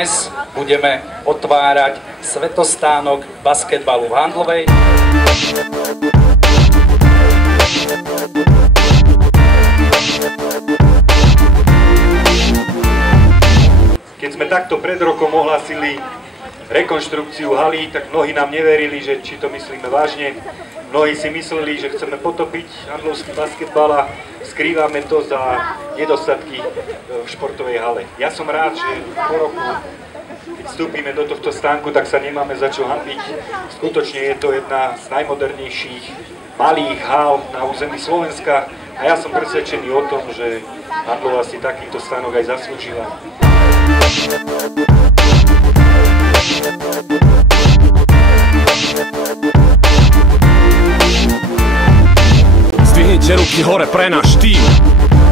Dnes budeme otvárať svetostánok basketbalu v Handlovej. Keď sme takto pred rokom ohlasili rekonštrukciu haly, tak mnohí nám neverili, že či to myslíme vážne. Mnohí si mysleli, že chceme potopiť handlovský basketbal a skrývame to za nedostatky v športovej hale. Ja som rád, že po roku, keď vstúpime do tohto stánku, tak sa nemáme za čo hanbiť. Skutočne je to jedna z najmodernejších malých hál na území Slovenska a ja som presvedčený o tom, že Handlova si takýto stánok aj zaslúžila. Zdvihnite ruky hore pre náš tým.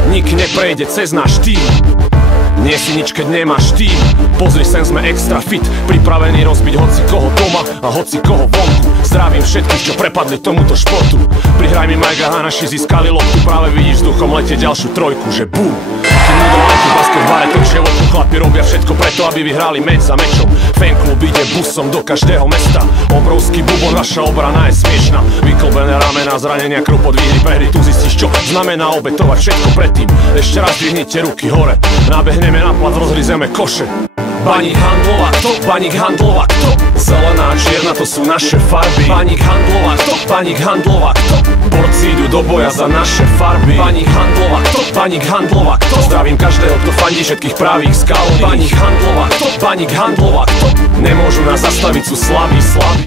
Nik neprejde cez náš tým. Nie si nič, keď nemáš tým. Pozri, sem sme extra fit, pripravení rozbiť hoci koho doma a hoci koho vonku. Zdravím všetkých, čo prepadli tomuto športu. Prihraj mi Majga a naši získali loptu. Práve vidíš vzduchom letieť ďalšiu trojku, že bum. Keď budú letieť basketbale, tak životu chlapi robia všetko preto, aby vyhrali meč za mečom. Fanklub ide busom do každého mesta. Obrovský bubon, naša obrana je smiešná. Vyklbené ramena, zranenia, krupot, výhry, prehry. Tu zistíš, čo znamená obetovať všetko predtým. Ešte raz dvihnite ruky hore, nabehneme na plac, rozhryzeme koše. Baník Handlova, kto? Baník Handlova, kto? Zelená a čierna, to sú naše farby. Baník Handlova, kto? Baník Handlova, kto? Borci idú do boja za naše farby. Baník Handlova, kto? Baník Handlova, kto? Zdravím každého, kto fandí všetkých pravých skal. Baník Handlova, kto? Baník Handlova, kto? Nemôžu nás zastaviť, sú slaví, slaví.